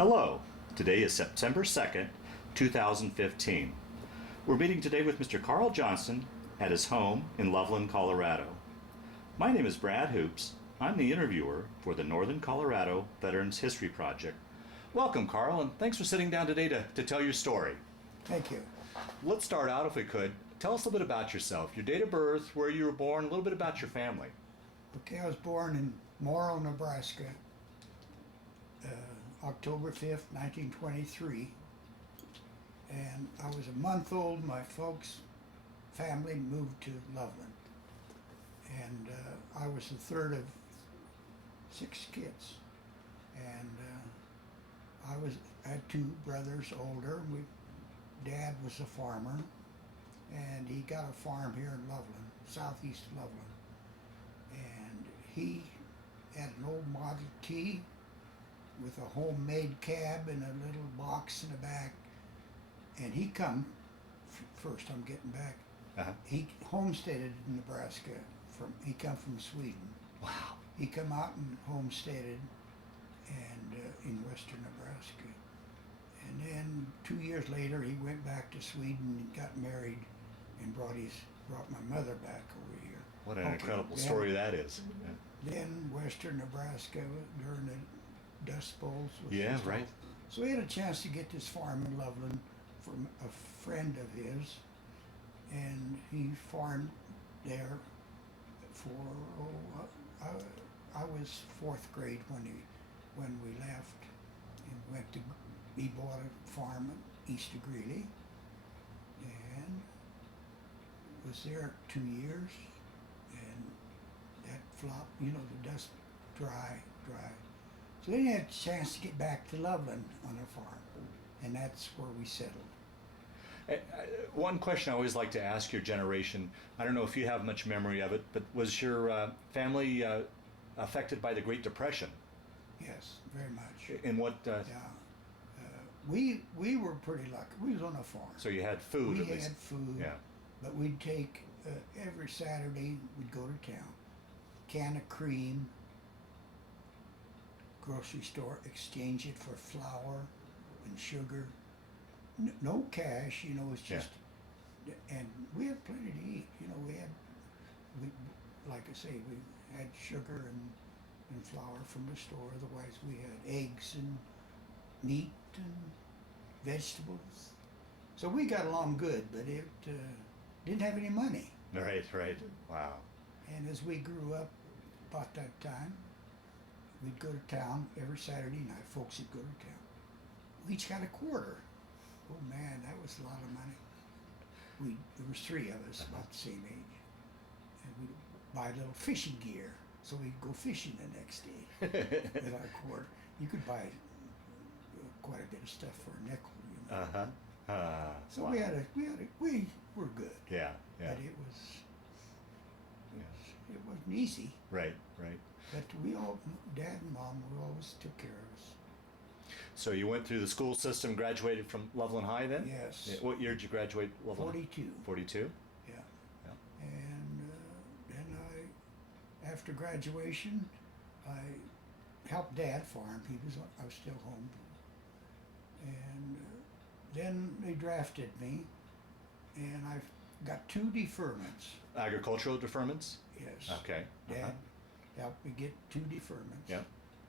Hello, today is September 2nd, 2015. We're meeting today with Mr. Carl Johnson at his home in Loveland, Colorado. My name is Brad Hoops. I'm the interviewer for the Northern Colorado Veterans History Project. Welcome, Carl, and thanks for sitting down today to tell your story. Thank you. Let's start out, if we could. Tell us a little bit about yourself, your date of birth, where you were born, a little bit about your family. Okay, I was born in Morrill, Nebraska, October 5th, 1923. And I was a month old. My folks' family moved to Loveland. And I was the third of 6 kids. And I had 2 brothers older. Dad was a farmer, and he got a farm here in Loveland, southeast of Loveland. And he had an old Model T with a homemade cab and a little box in the back. And he come, first I'm getting back, he homesteaded in Nebraska. He come from Sweden. Wow. He come out and homesteaded and in western Nebraska. And then 2 years later he went back to Sweden and got married and brought my mother back over here. What an incredible story that is. Yeah. Then western Nebraska during the Dust Bowls. Yeah, right. So we had a chance to get this farm in Loveland from a friend of his, and he farmed there for, I was 4th grade when we left and he bought a farm east of Greeley, and was there 2 years, and that flopped, the dust dry. So then he had a chance to get back to Loveland on a farm, and that's where we settled. One question I always like to ask your generation, I don't know if you have much memory of it, but was your family affected by the Great Depression? Yes, very much. In what? Yeah. We were pretty lucky. We was on a farm. So you had food we at least. had food, yeah. But we'd take, every Saturday, we'd go to town, can of cream, grocery store, exchange it for flour and sugar. No cash, it's just, and we had plenty to eat. Like I say, we had sugar and flour from the store. Otherwise, we had eggs and meat and vegetables. So we got along good, but it didn't have any money. Right. Wow. And as we grew up, about that time, we'd go to town every Saturday night. Folks would go to town. We each got a quarter. Oh man, that was a lot of money. There was 3 of us, about the same age, and we'd buy a little fishing gear, so we'd go fishing the next day with our quarter. You could buy quite a bit of stuff for a nickel, So wow. we were good. Yeah. But it wasn't easy. Right. But Dad and Mom, we always took care of us. So you went through the school system, graduated from Loveland High then? Yes. Yeah. What year did you graduate Loveland? 42. 42? Yeah. Yeah. And then after graduation, I helped Dad farm. I was still home. And then they drafted me, and I got 2 deferments. Agricultural deferments? Yes. Okay. Dad helped me get 2 deferments. Yeah.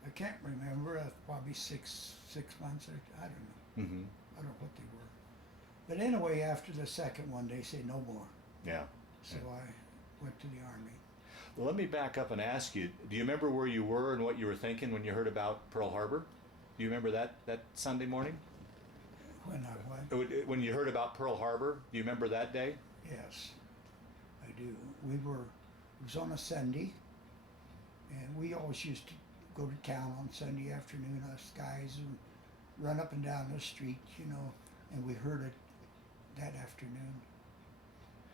I can't remember, probably 6 months, or I don't know. Mm-hmm. I don't know what they were. But anyway, after the second one, they said no more. Yeah. So I went to the Army. Well, let me back up and ask you, do you remember where you were and what you were thinking when you heard about Pearl Harbor? Do you remember that Sunday morning? When you heard about Pearl Harbor, do you remember that day? Yes, I do. It was on a Sunday, and we always used to go to town on Sunday afternoon, us guys, and run up and down the street, and we heard it that afternoon.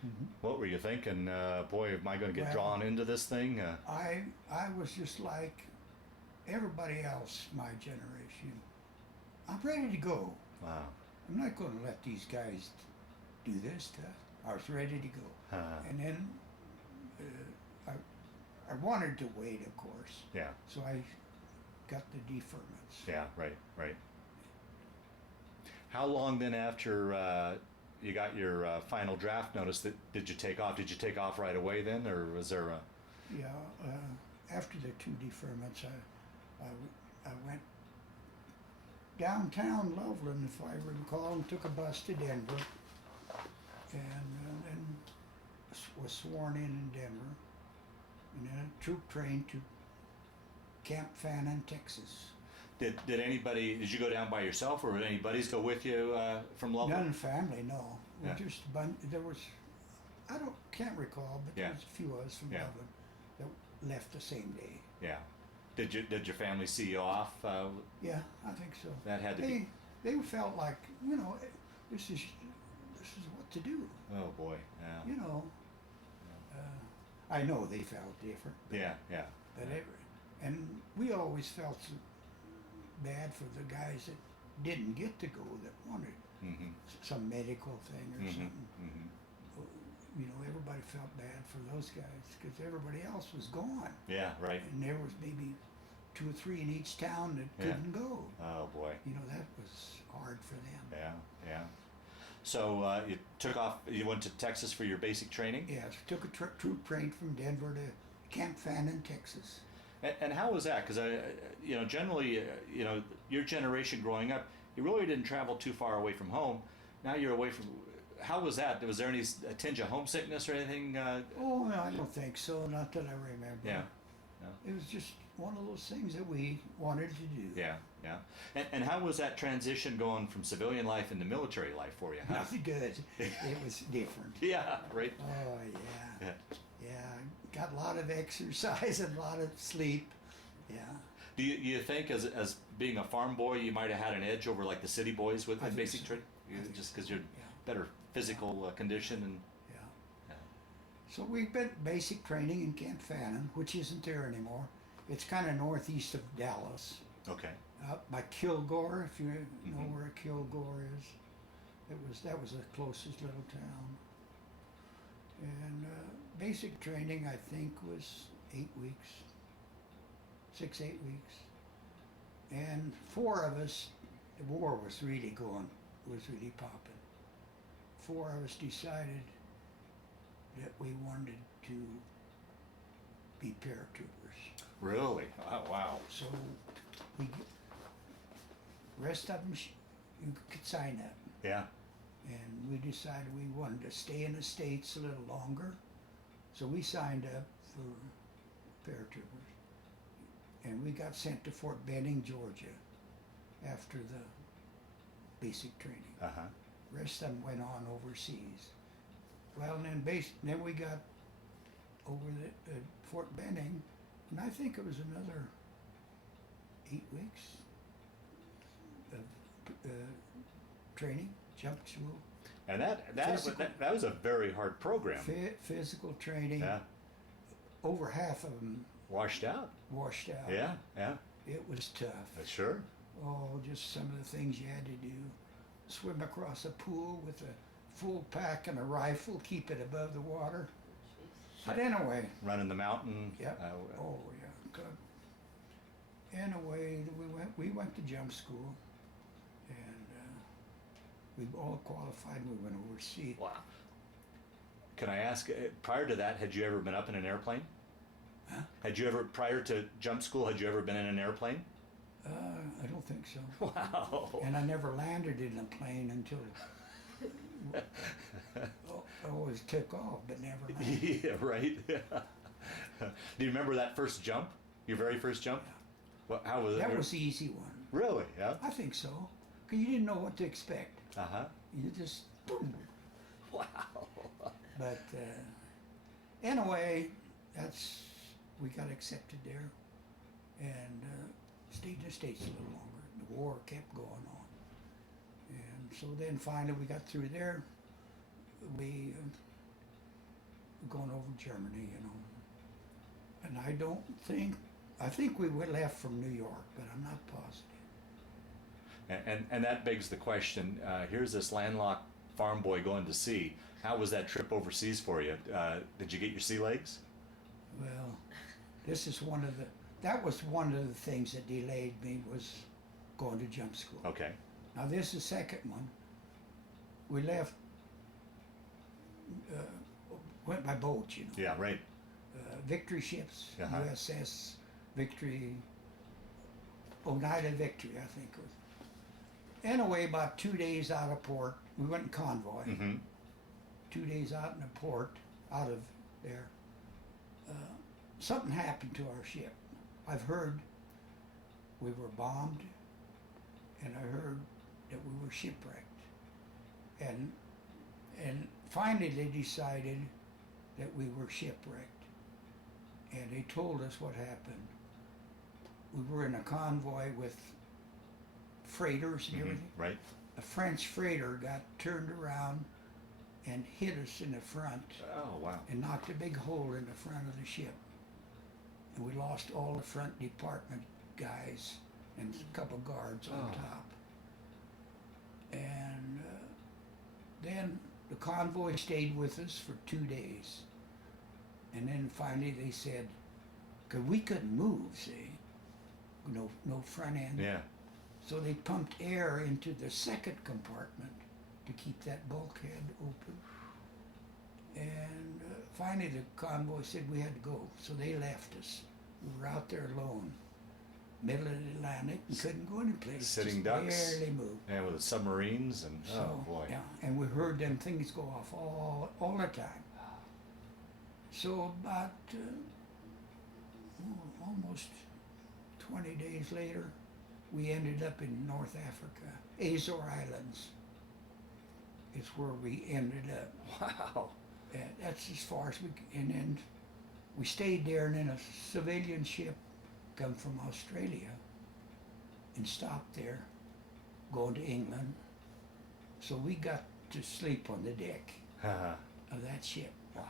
Mm-hmm. What were you thinking? Boy, am I going to get drawn into this thing? I was just like everybody else, my generation. I'm ready to go. Wow. I'm not going to let these guys do this stuff. I was ready to go. And then I wanted to wait, of course. Yeah. So I got the deferments. Yeah, right. How long then after you got your final draft notice did you take off? Did you take off right away then, or was there a? Yeah, after the 2 deferments, I went downtown Loveland, if I recall, and took a bus to Denver, and then was sworn in Denver, and then a troop train to Camp Fannin, Texas. Did did you go down by yourself, or did any buddies go with you from Loveland? None family, no. Yeah. Just there was, can't recall, but Yeah. there was a few of us from Yeah. Loveland that left the same day. Yeah. Did your family see you off? Yeah, I think so. That had to they, be. They felt like, this is what to do. Oh boy. Yeah. I know they felt different. Yeah. Yeah. But and we always felt so bad for the guys that didn't get to go, that wanted Mm-hmm. some medical thing or Mm-hmm. something. Mm-hmm. Everybody felt bad for those guys because everybody else was gone. Yeah. Right. And there was maybe 2 or 3 in each town that Yeah. couldn't go. Oh boy. That was hard for them. Yeah. Yeah. So you took off. You went to Texas for your basic training. Yes, took a troop train from Denver to Camp Fannin, Texas. And how was that? Because generally, your generation growing up, you really didn't travel too far away from home. Now you're away from. How was that? Was there a tinge of homesickness or anything? Oh, no, I don't think so. Not that I remember. Yeah. It was just one of those things that we wanted to do. Yeah. Yeah. And how was that transition going from civilian life into military life for you? Not good. It was different. Yeah. Right. Oh, yeah. Yeah. Got a lot of exercise and a lot of sleep. Yeah. Do you think as being a farm boy you might have had an edge over like the city boys with I think basic so. training? Just because you're Yeah. better physical condition and. Yeah. Yeah. So we've been basic training in Camp Fannin, which isn't there anymore. It's kind of northeast of Dallas, Okay. up by Kilgore, if you know Mhm. where Kilgore is. That was the closest little town. And basic training, I think, was 8 weeks, 6, 8 weeks. And 4 of us, the war was really really popping. 4 of us decided that we wanted to be paratroopers. Really? Oh, wow. So rest of them, you could sign up. Yeah. And we decided we wanted to stay in the States a little longer. So we signed up for paratroopers. And we got sent to Fort Benning, Georgia after the basic training. Uh-huh. Rest of them went on overseas. Well, and then we got over the Fort Benning, and I think it was another 8 weeks of training, jump school, And that was a very hard program. physical training. Yeah. Over half of them Washed out. washed out. Yeah. Yeah. It was tough. Sure. Oh, just some of the things you had to do. Swim across a pool with a full pack and a rifle, keep it above the water. But anyway, Running the mountain. yeah. Oh, yeah. Good. Anyway, we went to jump school, and we all qualified. We went overseas. Wow. Can I ask? Prior to that, had you ever been up in an airplane? Huh? Prior to jump school, had you ever been in an airplane? I don't think so. Wow. And I never landed in a plane until I always took off, but never landed. Yeah. Right. Do you remember that first jump? Your very first jump? Yeah. Well, how was it? That was the easy one. Really? Yeah. I think so. Because you didn't know what to expect. Uh huh. You just, boom. Wow. But anyway, we got accepted there and stayed in the States a little longer. The war kept going on. And so then finally we got through there. We were going over Germany, And I think we left from New York, but I'm not positive. And that begs the question. Here's this landlocked farm boy going to sea. How was that trip overseas for you? Did you get your sea legs? Well, that was one of the things that delayed me was going to jump school. Okay. Now this is the second one. We left, went by boat, you know. Yeah, right. Victory ships, Uh-huh. USS Victory, Oneida Victory, I think it was. Anyway, about 2 days out of port, we went in convoy. Mm-hmm. 2 days out in the port, out of there, something happened to our ship. I've heard we were bombed, and I heard that we were shipwrecked. And finally they decided that we were shipwrecked. And they told us what happened. We were in a convoy with freighters and Mm-hmm. everything. Right. A French freighter got turned around and hit us in the front Oh, wow. and knocked a big hole in the front of the ship. And we lost all the front department guys and a couple guards on Oh. top. And then the convoy stayed with us for 2 days. And then finally they said, because we couldn't move, see, no front end. Yeah. So they pumped air into the second compartment to keep that bulkhead open. And finally the convoy said we had to go, so they left us. We were out there alone, middle of the Atlantic, and couldn't go any place. Sitting just ducks. barely moved. Yeah, with the submarines and So, oh boy. yeah, and we heard them things go off all the time. So about almost 20 days later, we ended up in North Africa, Azore Islands. It's where we ended up. Wow. And that's as far as we, and then we stayed there, and then a civilian ship come from Australia and stopped there, going to England. So we got to sleep on the deck Haha. of that ship. Wow.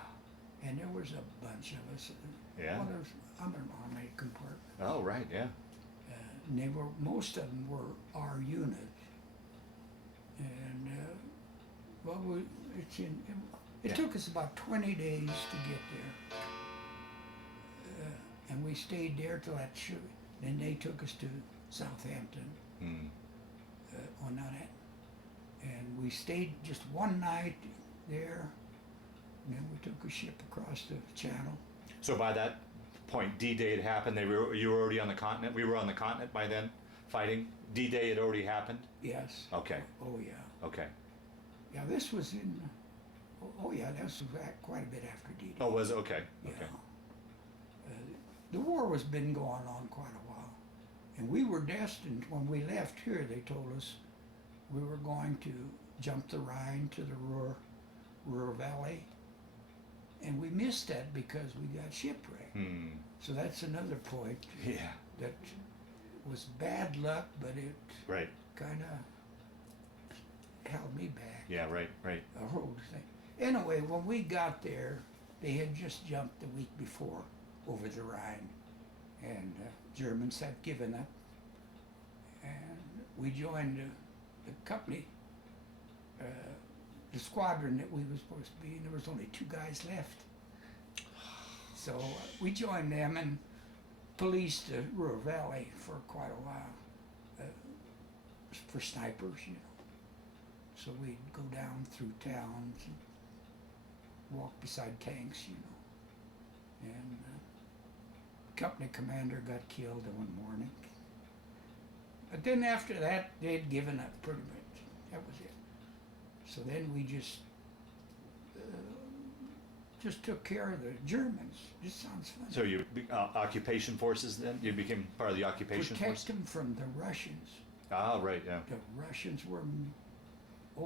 And there was a bunch of us. Yeah. Well, there was other army compartment. Oh, right. Yeah. And they were, most of them were our unit. And, well, it Yeah. took us about 20 days to get there. And we stayed there till that shoot. Then they took us to Southampton Hmm. on that. And we stayed just one night there. And then we took a ship across the channel. So by that point, D-Day had happened. You were already on the continent. We were on the continent by then, fighting. D-Day had already happened. Yes. Okay. Oh, yeah. Okay. Yeah, this was in, oh yeah, that was quite a bit after D-Day. Oh, was it? Okay. Yeah. Okay. The war was been going on quite a while. And we were destined, when we left here, they told us we were going to jump the Rhine to the Ruhr Valley. And we missed that because we got shipwrecked. Hmm. So that's another point Yeah. that was bad luck, but it Right. kind of held me back. Yeah. Right. Right. The whole thing. Anyway, when we got there, they had just jumped the week before over the Rhine, and Germans had given up, and we joined the company, the squadron that we were supposed to be in. There was only 2 guys left, so we joined them and policed the Ruhr Valley for quite a while, for snipers, you know. So we'd go down through towns and walk beside tanks, you know. And company commander got killed in one morning. But then after that, they'd given up pretty much. That was it. So then we just took care of the Germans. This sounds funny. So you occupation forces then? You became part of the occupation Protect force? them from the Russians. Ah, right. Yeah. The Russians were,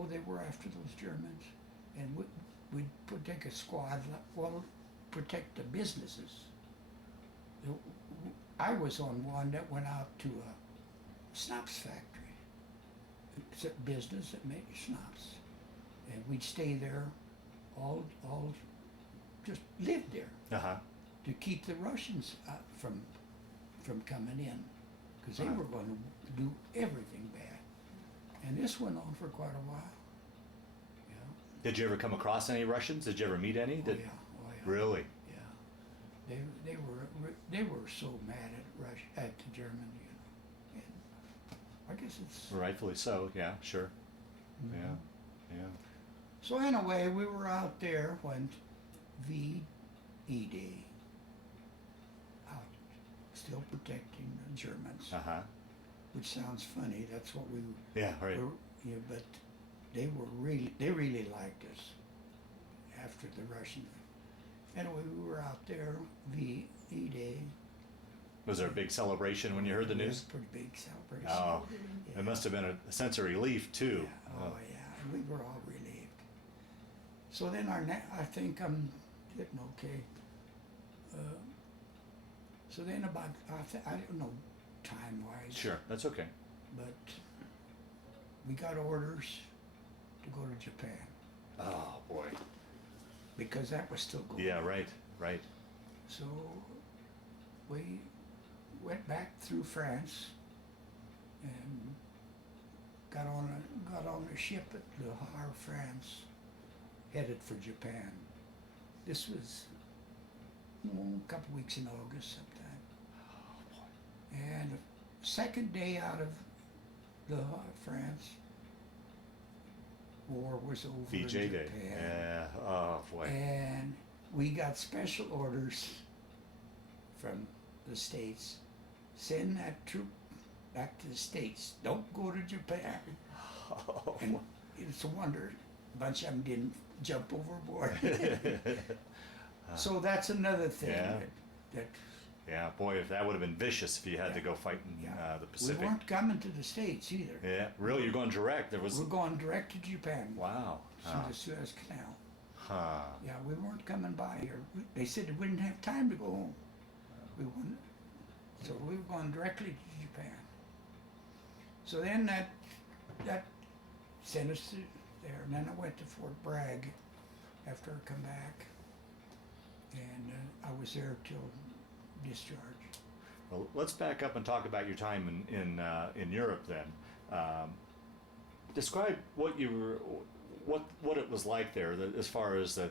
they were after those Germans. And we'd take a squad, well, protect the businesses. I was on one that went out to a schnapps factory. It's a business that made schnapps. And we'd stay there, all just live there Uh huh. to keep the Russians from coming in, because they were going to do everything bad. And this went on for quite a while. Yeah. Did you ever come across any Russians? Did you ever meet any? Oh yeah. Really? Yeah. They were so mad at at the Germans, you know. And I guess it's. Rightfully so. Yeah, sure. Mhm. Yeah, yeah. So anyway, we were out there when VE Day, out still protecting the Germans, Uh-huh. which sounds funny. That's what we Yeah, right. were, yeah, but they really liked us after the Russians. Anyway, we were out there VE Day. Was there a big celebration when you heard the It was news? a pretty big celebration. Oh, Yeah. it must have been a sense of relief too. Yeah. Oh yeah, and we were all relieved. So then I think I'm getting okay. So then about I don't know time wise. Sure, that's okay. But we got orders to go to Japan Oh boy. because that was still going. Yeah, right, right. So we went back through France and got on a ship at Le Havre, France, headed for Japan. This was a couple weeks in August sometime. Oh boy. And the second day out of Le Havre, France, war was over VJ in Day. Japan. Yeah. Oh boy. And we got special orders from the States. Send that troop back to the States. Don't go to Japan. Oh, And it's a wonder a bunch of them didn't jump overboard. So that's another thing Yeah. that yeah, boy, if that would have been vicious if you had to go fight in the we Pacific. weren't coming to the States either. Yeah, really, you're going direct. There was. We're going direct to Japan Wow. through the Suez Canal. Huh. Yeah, we weren't coming by here. They said we didn't have time to go home. We wouldn't. So we were going directly to Japan. So then that sent us to there, and then I went to Fort Bragg after I come back, and I was there till discharge. Well, let's back up and talk about your time in Europe then. Describe what you were, what it was like there, as far as the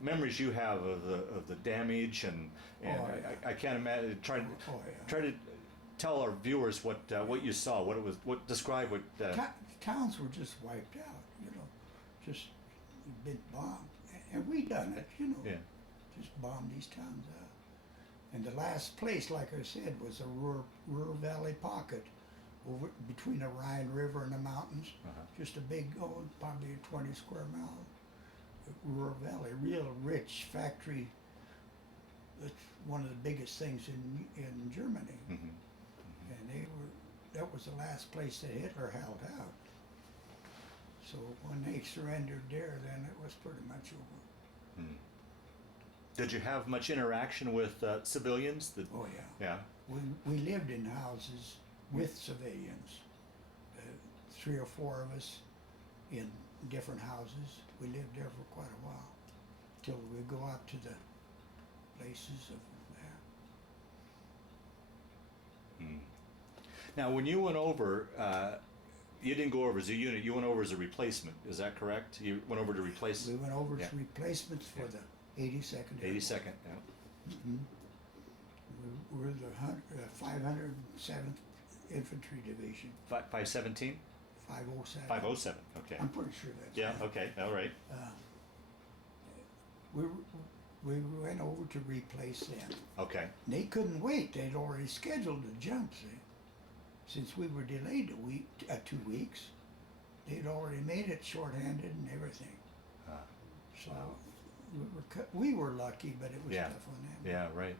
memories you have of the damage and Oh, yeah. I can't imagine. Try to tell our viewers what you saw, what it was, describe what. Towns were just wiped out, just been bombed, and we done it, Yeah. just bombed these towns out. And the last place, like I said, was the Ruhr Valley pocket, over between the Rhine River and the mountains. Uh-huh. Just a big, probably a 20 square mile Ruhr Valley, real rich factory. It's one of the biggest things in Germany. Mm-hmm. And that was the last place that Hitler held out. So when they surrendered there, then it was pretty much over. Mm. Did you have much interaction with civilians? Oh yeah. Yeah. We lived in houses with civilians. 3 or 4 of us in different houses. We lived there for quite a while, till we go out to the places of there. Mm. Now, when you went over, you didn't go over as a unit. You went over as a replacement. Is that correct? You went over to replace. We went over Yeah. to replacements for the 82nd. 82nd. Yeah. Mm-hmm. We were the 507th Infantry Division, 517. 507. 507. Okay. I'm pretty sure that's Yeah. right. Okay. All right. We went over to replace them. Okay. They couldn't wait. They'd already scheduled the jump. See? Since we were delayed 2 weeks, they'd already made it shorthanded and everything. So Wow. we were lucky, but it was Yeah. tough on them. Yeah. Right.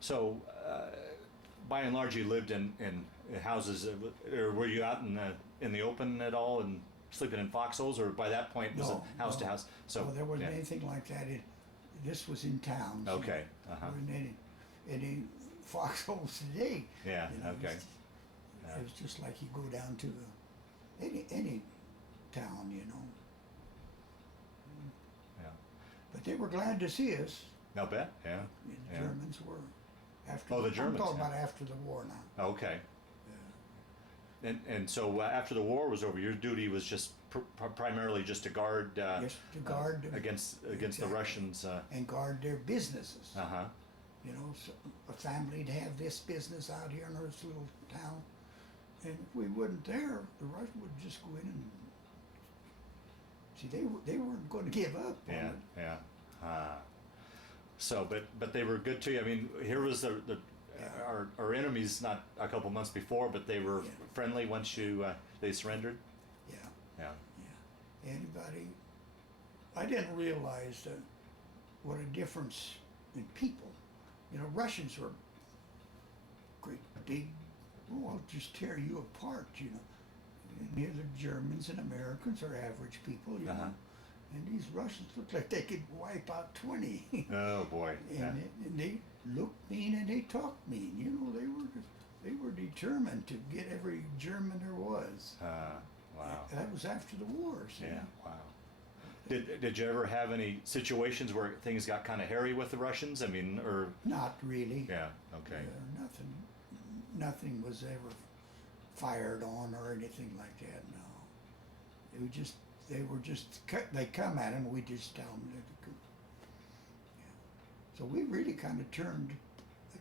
So, by and large, you lived in houses, or were you out in the open at all and sleeping in foxholes, or by that point was No, it house to no. house? So So there wasn't yeah. anything like that. This was in towns. Okay. There Uh-huh. wasn't any foxholes today. Yeah. Okay. Yeah. It was just like you go down to any town, Yeah. But they were glad to see us. I'll bet. Yeah. The Yeah. Germans were. After Oh, the Germans, I'm talking yeah. about after the war now. Okay. Yeah. And so after the war was over, your duty was just primarily just to guard. Just to guard against the exactly. Russians. And guard their businesses. Uh huh. You know, so a family'd have this business out here in this little town, and if we wasn't there, the Russians would just go in and see. They weren't going to give up on Yeah, it. yeah. So, but they were good to you. I mean, here was our enemies not a couple months before, but they were Yeah. friendly once they surrendered. Yeah, Yeah. yeah. Anybody? I didn't realize what a difference in people. You know, Russians were great big. Oh, I'll just tear you apart. You know, and here the Germans and Americans are average people. You know, and these Russians look like they could wipe out 20. Oh boy. And they looked mean and they talked mean. You know, they were determined to get every German there was. Wow. That was after the war. See? Yeah. Wow. Did you ever have any situations where things got kind of hairy with the Russians? I mean, or Not really. yeah. Okay. Nothing was ever fired on or anything like that. No, they were just they come at them. We just tell them that they could. Yeah. So we really kind of turned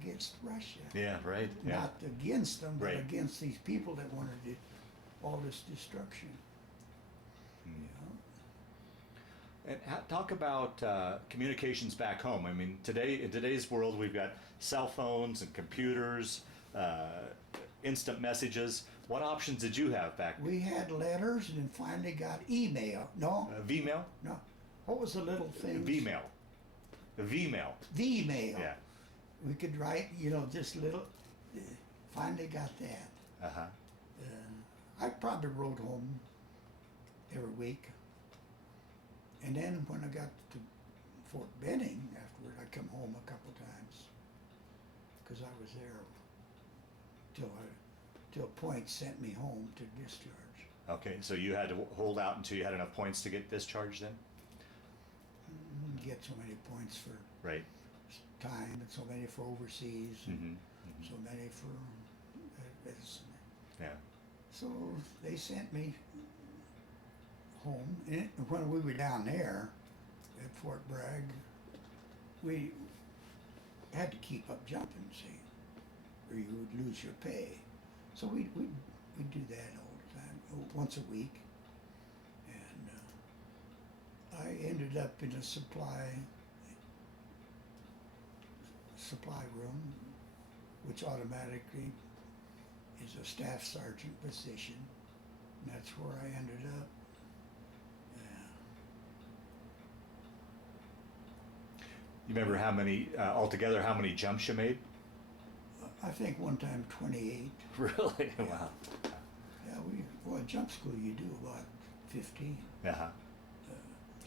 against Russia. Yeah. Right. Yeah. Not against them, but Right. against these people that wanted all this destruction. Hmm. You know? And talk about communications back home. I mean, in today's world, we've got cell phones and computers, instant messages. What options did you have back? We had letters and then finally got email. No, Vmail? no. What was the little thing? Vmail. Vmail. Vmail. Yeah. We could write, you know, just little. Finally got that. Uh-huh. I probably wrote home every week. And then when I got to Fort Benning afterward, I come home a couple times because I was there till Point sent me home to discharge. Okay, so you had to hold out until you had enough points to get discharged then? Get so many points for Right. time and so many for overseas and so many for this. Yeah. So they sent me home. And when we were down there at Fort Bragg, we had to keep up jumping, see, or you would lose your pay. So we'd do that all the time, once a week. And I ended up in a supply room, which automatically is a staff sergeant position. And that's where I ended up. You remember how many, altogether, how many jumps you made? I think one time 28. Really? Wow. Yeah, at jump school you do about 15. Uh-huh.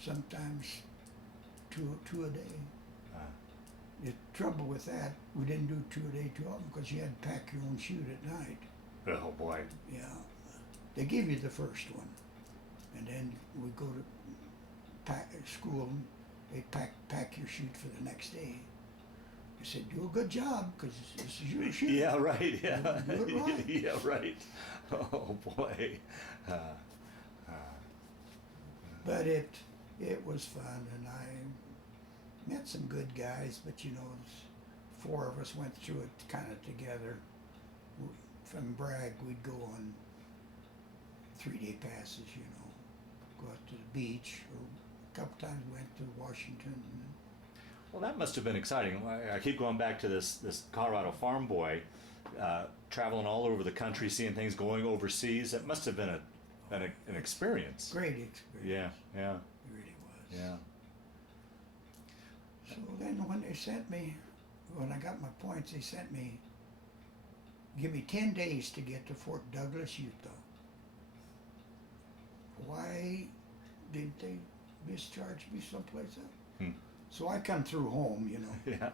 Sometimes two a day. The trouble with that, we didn't do 2 a day too often because you had to pack your own chute at night. Oh boy. Yeah. They give you the first one. And then we go to school, they pack your chute for the next day. They said, do a good job, because this is your chute. Yeah, right. Yeah. Do it right. Yeah, right. Oh boy. But it was fun, and I met some good guys, but you know, 4 of us went through it kind of together. From Bragg, we'd go on 3-day passes, you know, go out to the beach, or a couple times went to Washington. Well, that must have been exciting. I keep going back to this Colorado farm boy, traveling all over the country, seeing things, going overseas. That must have been an experience. Great experience. Yeah, yeah. It really was. Yeah. So then when I got my points, they sent me, give me 10 days to get to Fort Douglas, Utah. Why didn't they discharge me someplace else? So I come through home, you know. Yeah.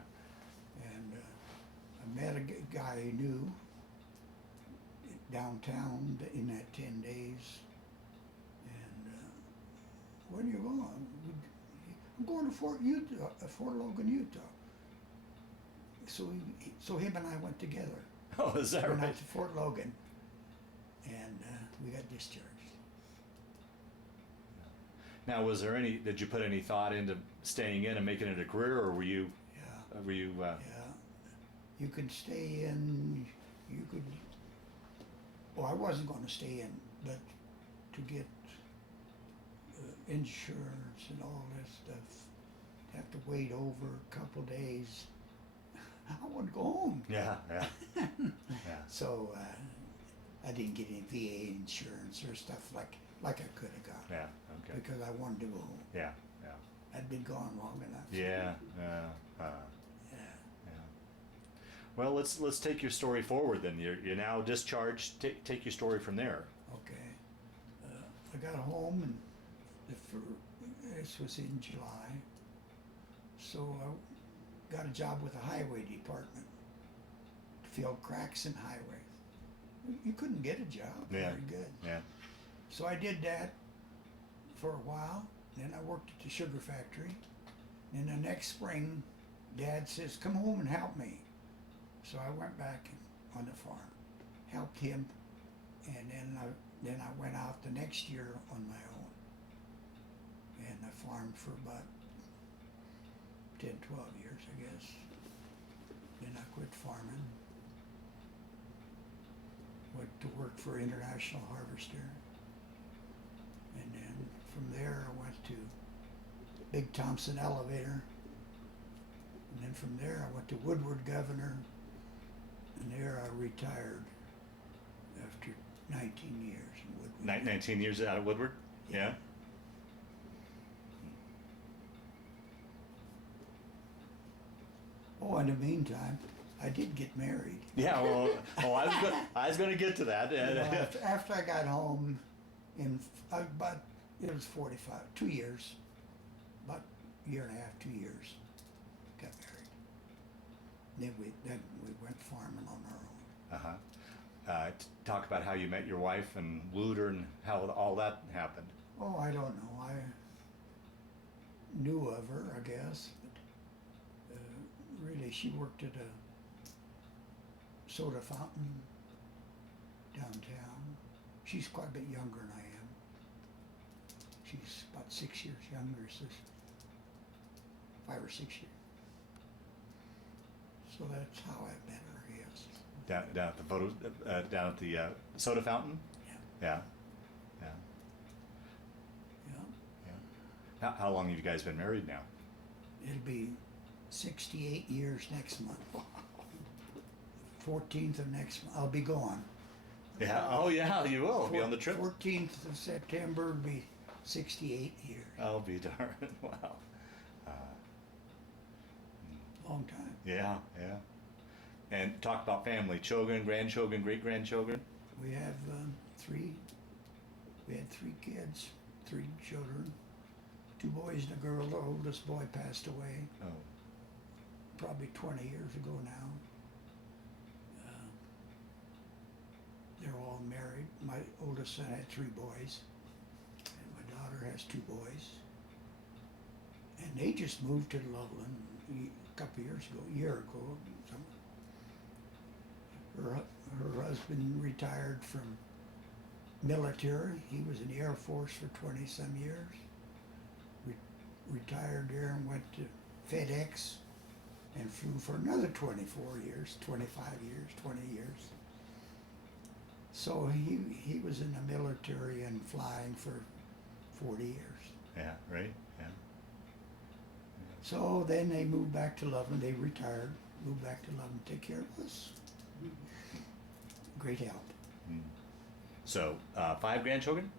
And I met a guy I knew downtown in that 10 days. And where are you going? I'm going to Fort Logan, Utah. So him and I went together. Oh, is that Went right? out to Fort Logan, and we got discharged. Now, did you put any thought into staying in and making it a career, or were you? Yeah. Were you? Yeah. you could stay in, you could, well, I wasn't gonna stay in, but to get insurance and all this stuff, have to wait over a couple days. I wanted to go home. Yeah, yeah, yeah. So I didn't get any VA insurance or stuff like I could have got. Yeah, okay. Because I wanted to go home. Yeah, yeah. I'd been gone long enough. Yeah, Yeah. yeah. Well, let's take your story forward then. You're now discharged. Take your story from there. Okay. I got home and this was in July. So I got a job with the highway department to fill cracks in highways. You couldn't get a job Yeah. very good. Yeah. So I did that for a while. Then I worked at the sugar factory. And the next spring, Dad says, "Come home and help me." So I went back on the farm, helped him, and then I went out the next year on my own. And I farmed for about 10, 12 years, I guess. Then I quit farming. Went to work for International Harvester. And then from there I went to Big Thompson Elevator. And then from there I went to Woodward-Governor. And there I retired after 19 years in Woodward. 19 years out of Woodward? Yeah. Oh, in the meantime, I did get married. Yeah, well, I was going to get to that. You know, after I got home, about it was 45, 2 years, about a year and a half, 2 years, got married. Then we went farming on our own. Talk about how you met your wife and wooed her and how all that happened. Oh, I don't know. I knew of her, I guess, but really, she worked at a soda fountain downtown. She's quite a bit younger than I am. She's about 6 years younger, so 5 or 6 years. So that's how I met her, I guess. Down at the soda fountain. Yeah. Yeah. Yeah. How long have you guys been married now? It'll be 68 years next month. 14th of next month. I'll be gone. Yeah. Oh, yeah. You will be on the trip. 14th of September will be 68 years. I'll be darned. Wow. Long time. Yeah. Yeah. And talk about family, children, grandchildren, great-grandchildren. We have three. We had 3 kids, 3 children, 2 boys and a girl. The oldest boy passed away Oh. probably 20 years ago now. They're all married. My oldest son had 3 boys, and my daughter has 2 boys. And they just moved to Loveland a couple years ago, a year ago. Her husband retired from military. He was in the Air Force for 20-some years. Retired there and went to FedEx and flew for another 24 years, 25 years, 20 years. So he was in the military and flying for 40 years. Yeah. Right. Yeah. So then they moved back to Loveland. They retired, moved back to Loveland, take care of us. Great help. So 5 grandchildren?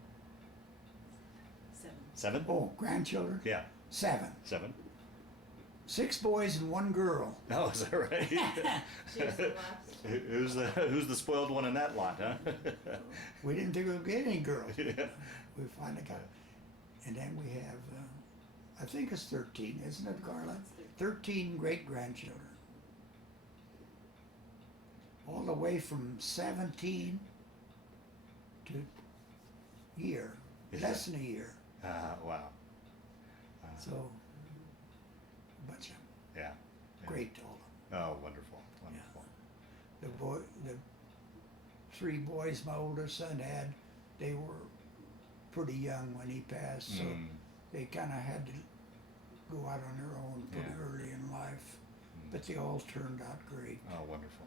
7. 7? Oh, grandchildren? Yeah. 7. 7. 6 boys and 1 girl. Oh, is that right? She was the last. Who's the spoiled one in that lot, huh? We didn't think we'd get any girls. Yeah. We finally got. And then we have, I think it's 13, isn't it, Carla? 13 great-grandchildren. All the way from 17 to year, Is less that- than a year. Wow. So, a bunch of them. Yeah. Great, all of them. Oh, wonderful. Wonderful. The 3 boys my oldest son had, they were pretty young when he passed, so they kind of had to go out on their own pretty Yeah. early in life. but they all turned out great. Oh, wonderful.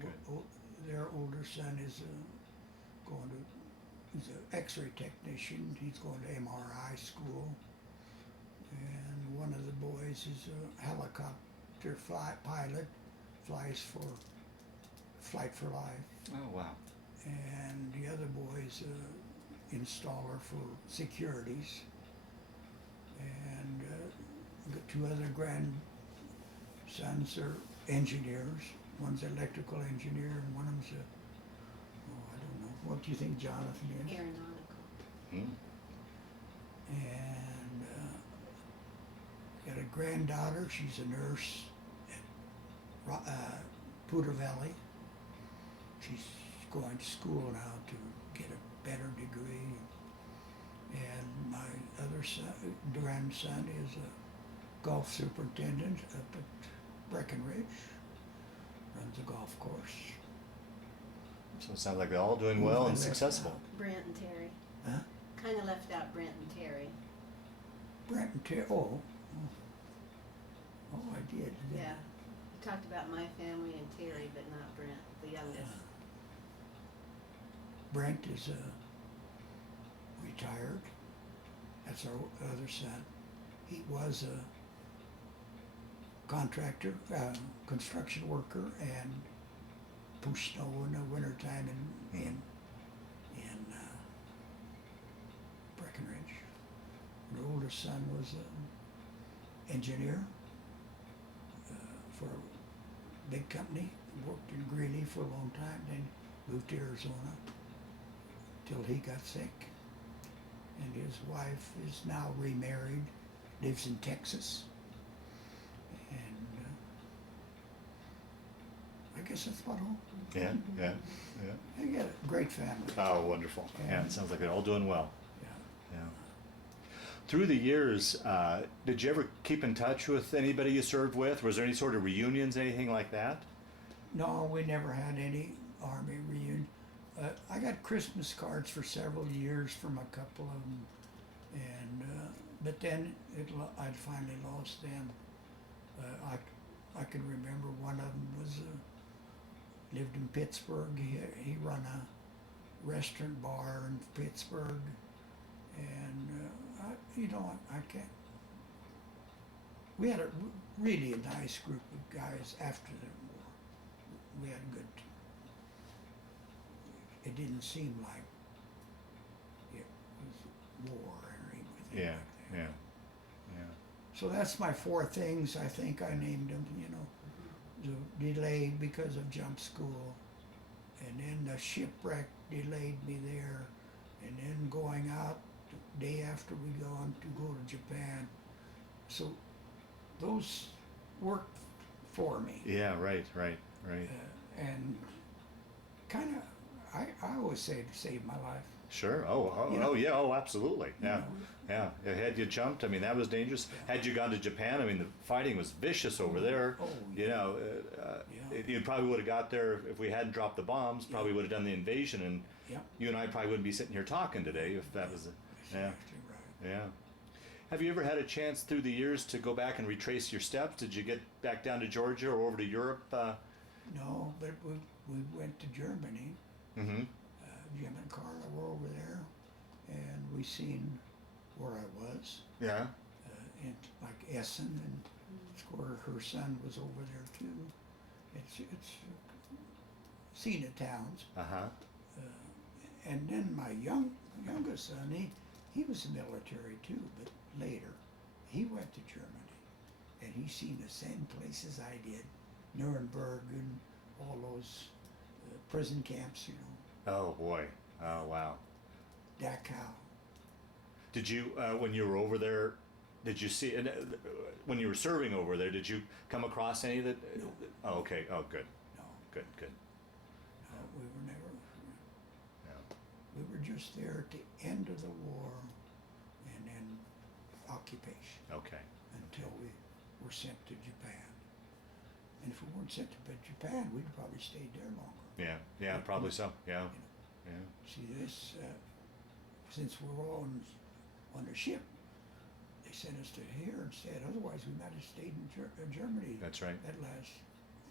Good. Their older son is he's an X-ray technician. He's going to MRI school, and one of the boys is a helicopter pilot, flies for Flight for Life, Oh, wow. and the other boy's a installer for securities, and got two other grandsons are engineers. One's an electrical engineer, and one of them's I don't know. What do you think Jonathan is? Aeronautical. Hmm. And got a granddaughter. She's a nurse at Ruhr Valley. She's going to school now to get a better degree. And my other grandson is a golf superintendent up at Breckenridge. Runs a golf course. So it sounds like they're all doing well and successful. Brent and Terry. Huh? Kind of left out Brent and Terry. Brent and Terry. Oh, I did. Yeah. You talked about my family and Terry, but not Brent, the youngest. Brent is retired. That's our other son. He was a contractor, construction worker, and push snow in the wintertime in Breckenridge. The oldest son was an engineer for a big company. Worked in Greeley for a long time, then moved to Arizona till he got sick. And his wife is now remarried, lives in Texas. And I guess that's about all. Yeah. I got a great family. Oh, wonderful. Yeah, it sounds like they're all doing well. Yeah. Yeah. Through the years, did you ever keep in touch with anybody you served with? Was there any sort of reunions, anything like that? No, we never had any Army reunion. I got Christmas cards for several years from a couple of them, and but then I'd finally lost them. I can remember one of them was lived in Pittsburgh. He run a restaurant bar in Pittsburgh, and I can't. We had a really a nice group of guys after the war. We had a good. It didn't seem like it was war or anything Yeah, like that. yeah. So that's my four things. I think I named them. The delay because of jump school, and then the shipwreck delayed me there, and then going out the day after we gone to go to Japan. So those worked for me. Yeah, right. And kind of, I always say to save my life. Sure. Oh, yeah. Oh, absolutely. Yeah. Yeah. Had you jumped, I mean, that was dangerous. Had you gone to Japan, I mean, the fighting was vicious over there. Oh, You probably would have got there if we hadn't dropped the bombs. Probably would have done the invasion, and you and I probably wouldn't be sitting here talking today if that was. That's actually right. Yeah. Have you ever had a chance through the years to go back and retrace your steps? Did you get back down to Georgia or over to Europe? No, but we went to Germany. Mm-hmm. Jim and Carla were over there, and we seen where I was, Yeah. in like Essen, and it's where her son was over there too. It's seen the towns, Uh-huh. and then my youngest son, he was in the military too, but later he went to Germany, and he seen the same places I did, Nuremberg and all those prison camps, Oh boy. Oh wow. Dachau. Did you, when you were over there, did you see, when you were serving over there, did you come across any that? No. Oh, okay. Oh, good. No, Good. we were never. Yeah. We were just there at the end of the war, and then occupation Okay. until we were sent to Japan. And if we weren't sent to Japan, we'd probably stayed there longer. Yeah. Probably so. Yeah. Yeah. See this, since we're all on the ship, they they sent us to here instead. Otherwise, we might have stayed in Germany. That's right. That last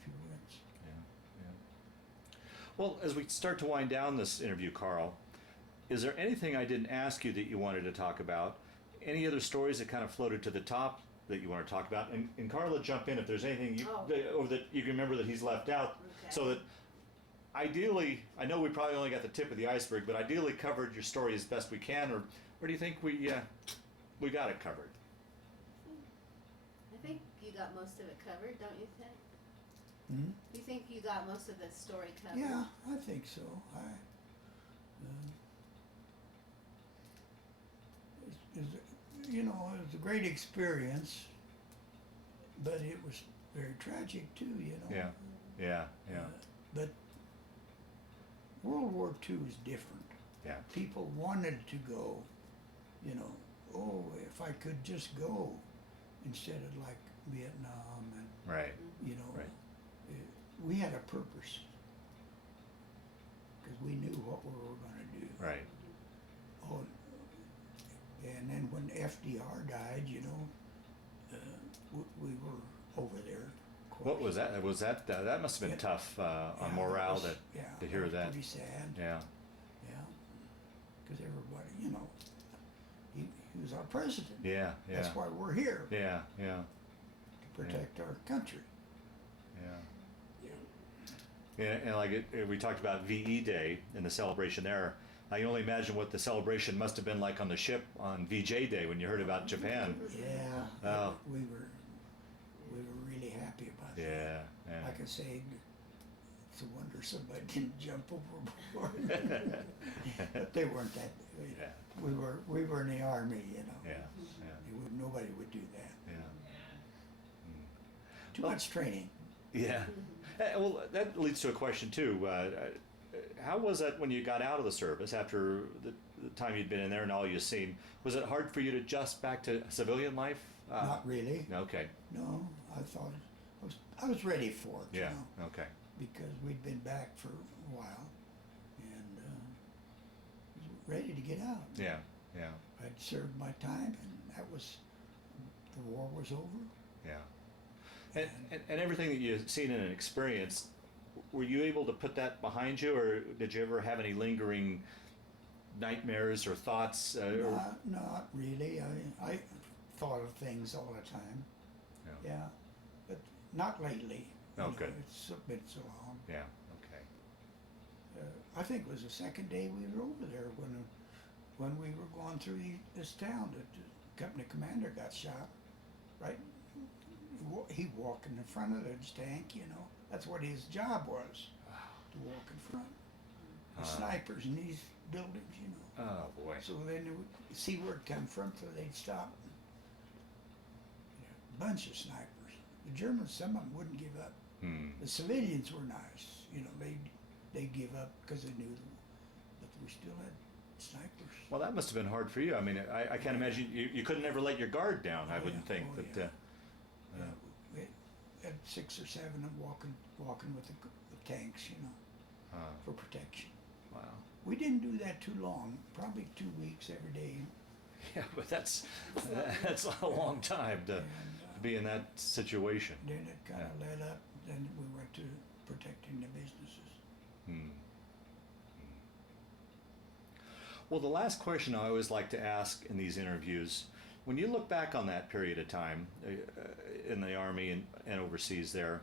few months. Yeah, yeah. Well, as we start to wind down this interview, Carl, is there anything I didn't ask you that you wanted to talk about? Any other stories that kind of floated to the top that you want to talk about? And Carla, jump in if there's anything that you can remember that he's left out, Okay. so that ideally, I know we probably only got the tip of the iceberg, but ideally covered your story as best we can, or do you think we got it covered? I think you got most of it covered, don't you think? Hmm? You think you got most of the story covered? Yeah, I think so. You know, it was a great experience, but it was very tragic too, you know. Yeah, yeah, yeah, But World War II is different. yeah. People wanted to go, you know, oh, if I could just go, instead of like Vietnam and, Right, you know, right. we had a purpose because we knew what we were going to do. Right. Oh, and then when FDR died, you know, we were over there. of course. What was that? Was that that must have been Yeah. tough Yeah, on morale that was- to hear was that? Pretty sad. Yeah, Yeah, because everybody, you know, he was our president. yeah, yeah, That's why we're here, yeah, yeah, to protect our country. yeah. Yeah, and like we talked about VE Day and the celebration there. I can only imagine what the celebration must have been like on the ship on VJ Day when you heard about Japan. Yeah, Oh. we were really happy about that. Yeah, yeah. Like I say, it's a wonder somebody didn't jump overboard. But they weren't that. Yeah. We were in the army, you know. Yeah, yeah, Nobody would do that. yeah. Too Well- much training. Yeah. Well, that leads to a question too. How was that when you got out of the service after the time you'd been in there and all you'd seen? Was it hard for you to adjust back to civilian life? Not really. Okay. No, I thought I was ready for it. Yeah. You know, Okay. because we'd been back for a while, and was ready to get out. Yeah. Yeah. I'd served my time, and the war was over. Yeah. And everything that you've seen and experienced, were you able to put that behind you, or did you ever have any lingering nightmares or thoughts? Not really. I thought of things all the time. Yeah, but not lately. Oh, You know, good. It's been so long. Yeah. Okay. I think it was the second day we were over there when we were going through this town that the company commander got shot. Right, he walked in front of his tank. You know, that's what his job was, to walk in front. The snipers in these buildings, you know. Oh boy. So they knew see where it come from, so they'd stop. Bunch of snipers. The Germans, some of them wouldn't give up. The civilians were nice, you know. They'd give up because they knew them, but we still had snipers. Well, that must have been hard for you. I mean, I can't imagine you couldn't ever let your guard down. I Oh, wouldn't yeah. think, Oh, but yeah. Yeah, we had 6 or 7 of them walking with the tanks, you know, for protection. wow. We didn't do that too long, probably 2 weeks every day. Yeah, but that's a long time to be in that situation. Then it kind of let up. Then we went to protecting the businesses. Well, the last question I always like to ask in these interviews, when you look back on that period of time in the Army and overseas there,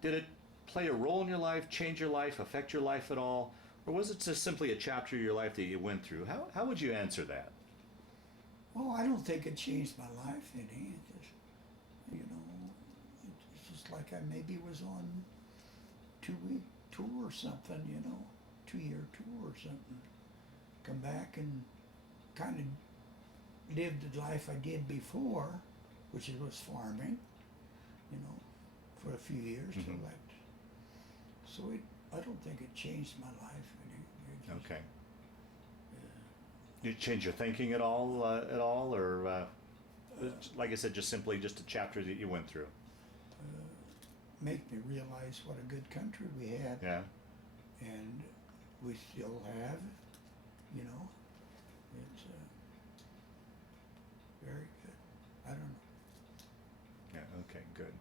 did it play a role in your life, change your life, affect your life at all? Or was it just simply a chapter of your life that you went through? How would you answer that? Oh, I don't think it changed my life any. It just, you know, it's just like I maybe was on 2-week tour or something, you know, 2-year tour or something. Come back and kind of lived the life I did before, which was farming, you know, for a few years till that. So I don't think it changed my life any. It just, Okay. Did it change your thinking at all, or like I said, just simply just a chapter that you went through? make me realize what a good country we had. Yeah. And we still have, you know. It's Okay, good.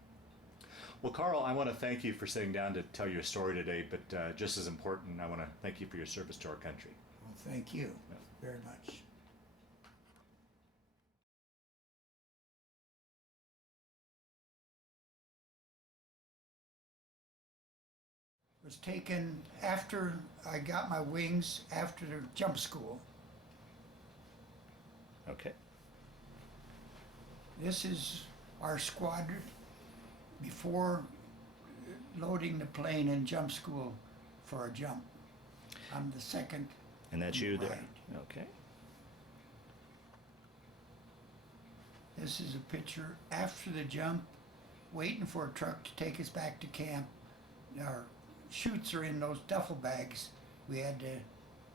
Well, Carl, I want to thank you for sitting down to tell your story today, but just as important, I want to thank you for your service to our country. Well, thank you very much. Was taken after I got my wings after the jump school. Okay. This is our squadron before loading the plane in jump school for a jump. I'm the second. And that's on the you there. right. Okay. This is a picture after the jump, waiting for a truck to take us back to camp. Our chutes are in those duffel bags. We had to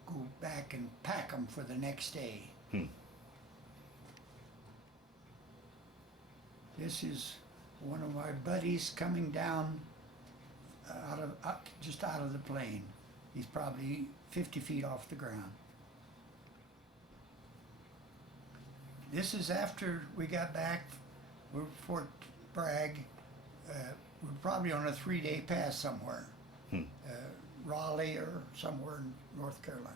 go back and pack them for the next day. This is one of my buddies coming down just out of the plane. He's probably 50 feet off the ground. This is after we got back. We're Fort Bragg. We're probably on a 3-day pass somewhere. Raleigh or somewhere in North Carolina.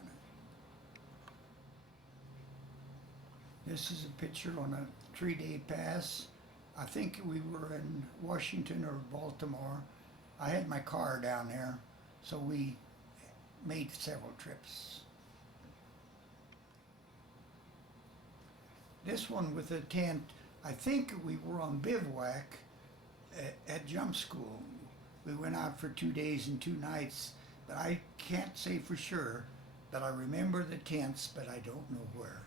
This is a picture on a 3-day pass. I think we were in Washington or Baltimore. I had my car down there, so we made several trips. This one with the tent, I think we were on bivouac at jump school. We went out for 2 days and 2 nights, but I can't say for sure. But I remember the tents, but I don't know where.